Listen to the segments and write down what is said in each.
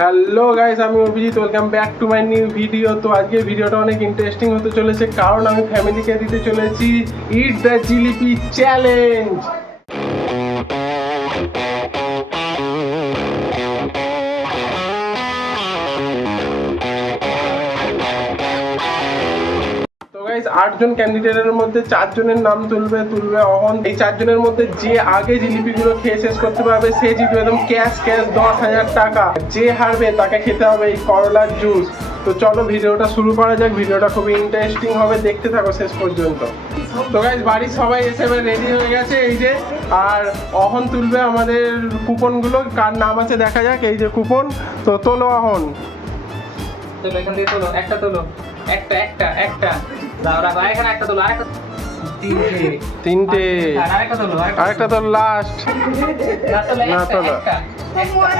Hello guys, আমি Abhijit, welcome back to my new video. তো আজকের ভিডিওটা অনেক ইন্টারেস্টিং হতে চলেছে, কারণ আমি ফ্যামিলিকে দিতে চলেছি ইট দ্য জিলিপি চ্যালেঞ্জ। আটজন ক্যান্ডিডেটের মধ্যে 4 জনের নাম তুলবে অহন। এই 4 জনের মধ্যে যে আগে জিলিপিগুলো খেয়ে শেষ করতে পারবে সে জিতবে, একদম ক্যাশ 10,000 টাকা। যে হারবে তাকে খেতে হবে এই করলার জুস। তো চলো ভিডিওটা শুরু করা যাক। ভিডিওটা খুবই ইন্টারেস্টিং হবে, দেখতে থাকো শেষ পর্যন্ত। তো গাইস, বাড়ির সবাই এসে রেডি হয়ে গেছে, এই যে। আর অহন তুলবে আমাদের কুপনগুলো, কার নাম আছে দেখা যাক। এই যে কুপন, তো তোলো অহন। তোলো, এখান থেকে তোলো, একটা তোলো, একটা দাও, রাখো, এখানে একটা তোলো, আরেকটা, তিনটে, আরেকটা তো লাস্ট। না তোলো,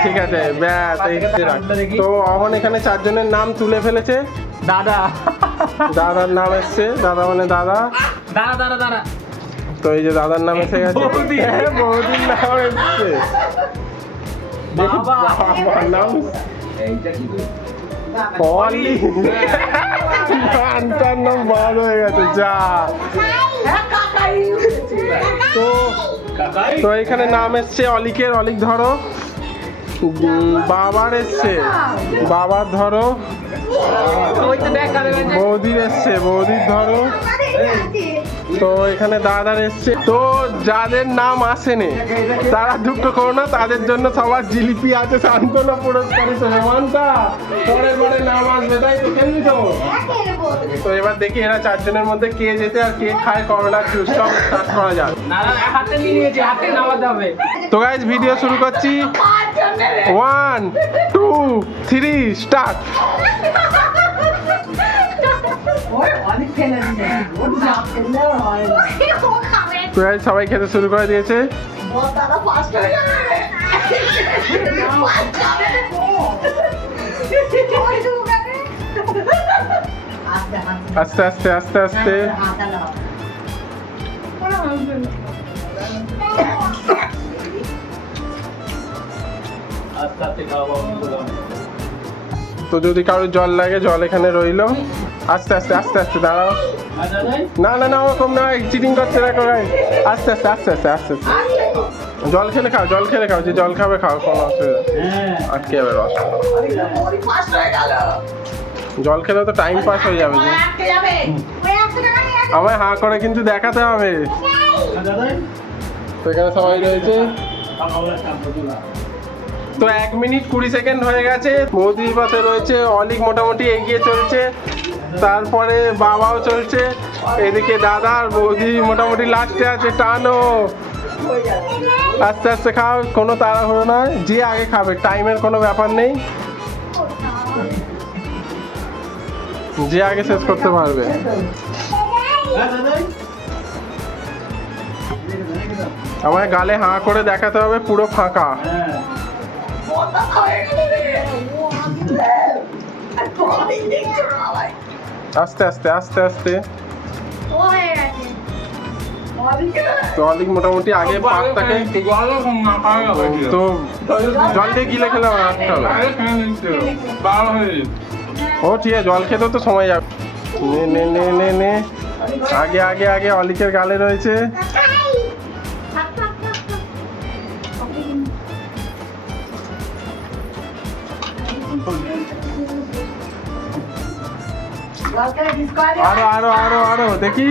ঠিক আছে, ব্যাস। তো অহন এখানে 4 জনের নাম তুলে ফেলেছে। দাদার নাম এসছে, দাদা মানে দাদা। তো এই যে দাদার নাম এসে গেছে, বৌদির নাম এসছে। নাম পলি, নামটার নাম বড় হয়ে গেছে যা। তো এখানে নাম এসছে অলিকের, অলিক ধরো। বাবার এসছে, বাবার ধরো। বৌদির এসছে, বৌদির ধরো। তো এখানে দাদার এসছে। তো যাদের নাম আসেনি তারা দুঃখ করো না, তাদের জন্য সবার জিলিপি আছে, সান্ত্বনা পুরস্কারিত। হেমন্তা, পরের বারে নাম আসবে, তাই তো খেলবি তো? তো এবার দেখি এরা 4 জনের মধ্যে কে যেতে আর কে খায় করলার জুস। সব স্টার্ট করা যাক। তো গাইস, ভিডিও শুরু করছি। 1, 2, 3 স্টার্ট। সবাই খেতে শুরু করে দিয়েছে। আস্তে আস্তে আস্তে আস্তে। তো যদি কারোর জল লাগে, জল এখানে রইলো। আস্তে আস্তে আস্তে আস্তে দাঁড়াও। না না না, ওরকম না, চিটিং করছে দেখো। আস্তে আস্তে আস্তে আস্তে আস্তে আস্তে। জল খেলে খাও, জল খেলে খাও, যে জল খাবে খাও, কোনো অসুবিধা। আটকে যাবে রস। জল খেলে তো টাইম পাস হয়ে যাবে। যে আমায় হাঁ করে কিন্তু দেখাতে হবে। তো এখানে সবাই রয়েছে। তো 1 মিনিট 20 সেকেন্ড হয়ে গেছে। বৌদির পাশে রয়েছে অলিক, মোটামুটি এগিয়ে চলছে। তারপরে বাবাও চলছে। এদিকে দাদা আর বৌদি মোটামুটি লাস্টে আছে। টানো, আস্তে আস্তে খাও, কোনো তাড়াহুড়ো নয়, যে আগে খাবে, টাইমের কোনো ব্যাপার নেই, যে আগে শেষ করতে পারবে। আমার গালে হাঁ করে দেখাতে হবে পুরো ফাঁকা। আস্তে আস্তে আস্তে আস্তে। তো অলিক মোটামুটি আগে পাকটাকে। তো জল দিয়ে গিলে খেলে আসতে হবে। ও ঠিক আছে, জল খেতেও তো সময় যাবে। নে নে নে নে নে, আগে আগে আগে অলিকের গালে রয়েছে। আরো আরো আরো আরো দেখি।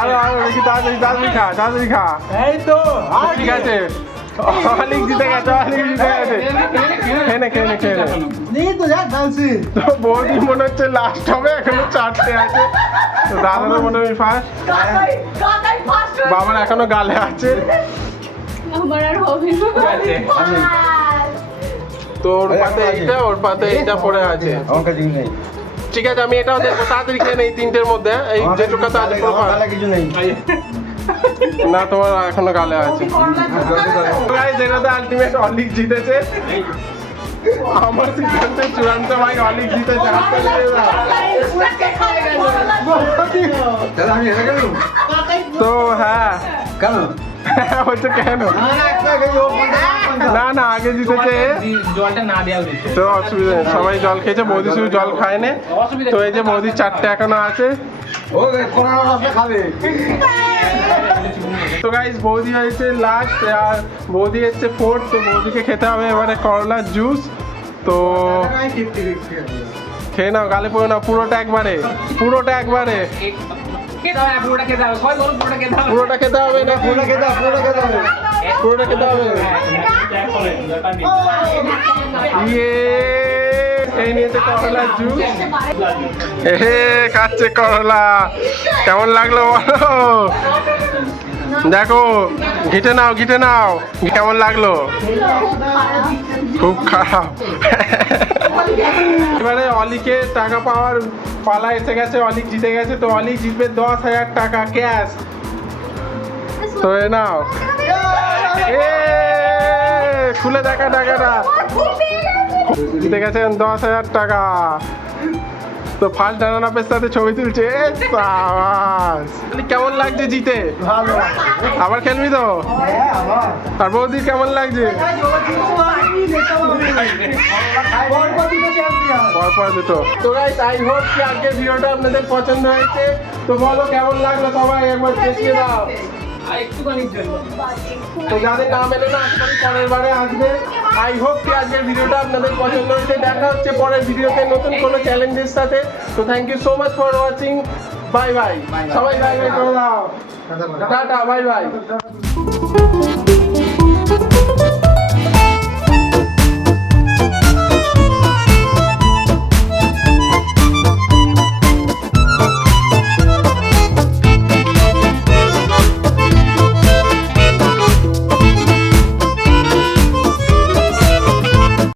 আরো আরো দেখি, তাড়াতাড়ি তাড়াতাড়ি খা, তাড়াতাড়ি খা। এই তো ঠিক আছে, অলিক জিতে গেছে, অলিক জিতে গেছে। খেয়ে খেয়ে খেয়ে। তো বৌদি মনে হচ্ছে লাস্ট হবে, এখনো 4টে আছে। তো দাদারও মনে হয় ফার্স্ট, বাবার এখনো গালে আছে। তো ওর পাতে এইটা, ওর পাতে এইটা পড়ে আছে। ঠিক আছে, আমি এটাও দেখবো, তাড়াতাড়ি খেয়ে নেই 3টের মধ্যে। এই যেটুকু আছে কিছু নেই না, তোমার এখনো গালে আছে। আলটিমেট অলিক জিতেছে। আমার সিদ্ধান্তে চূড়ান্ত, ভাই অলিক জিতেছে। তো হ্যাঁ, বলছে কেন? না না আগে জিতেছে জলটা না দেওয়া হয়েছে তো অসুবিধা নেই, সবাই জল খেয়েছে, বৌদি শুধু জল খায় না। অসুবিধা তো এই যে বৌদির 4টে এখনো আছে। তো গাইস বৌদি হয়েছে লাস্ট আর বৌদি হচ্ছে 4th, তো বৌদিকে খেতে হবে এবারে করলার জুস। তো খেয়ে নাও, গালে পড়ে নাও পুরোটা একবারে, পুরোটা একবারে, খেতে হবে পুরোটা খেতে হবে সবাই বলো পুরোটা খেতে হবে পুরোটা খেতে হবে না, পুরোটা খেতে হবে, পুরোটা খেতে হবে। ইয়ে এই নিয়েছে করলার জুস, খাচ্ছে করলা। কেমন লাগলো বলো? দেখো ঘিটে নাও, ঘিটে নাও, কেমন লাগলো? খুব খারাপ। এবারে অলিকে টাকা পাওয়ার পালা এসে গেছে, অলিক জিতে গেছে, তো অলিক জিতবে 10,000 টাকা ক্যাশ। তো এ নাও, খুলে দেখা টাকাটা, জিতে গেছেন 10,000 টাকা। তো ফার্স্ট রানার আপের সাথে ছবি তুলছে, সাবাস। কেমন লাগছে জিতে? আবার খেলবি তো? আর বৌদি কেমন লাগছে? পরপর দুটো। তো গাইস আই হোপ কি আজকের ভিডিওটা আপনাদের পছন্দ হয়েছে। তো বলো কেমন লাগলো, সবাই একবার চেষ্টা দাও। আর একটুখানির জন্য তো যাদের নাম এলে না আশা করি পরের বারে আসবে। আই হোপ কি আজকের ভিডিওটা আপনাদের পছন্দ হয়েছে। দেখা হচ্ছে পরের ভিডিওতে নতুন কোনো চ্যালেঞ্জের সাথে। তো thank you so much for watching. Bye bye, সবাই বাই বাই করে দাও, টাটা, বাই বাই।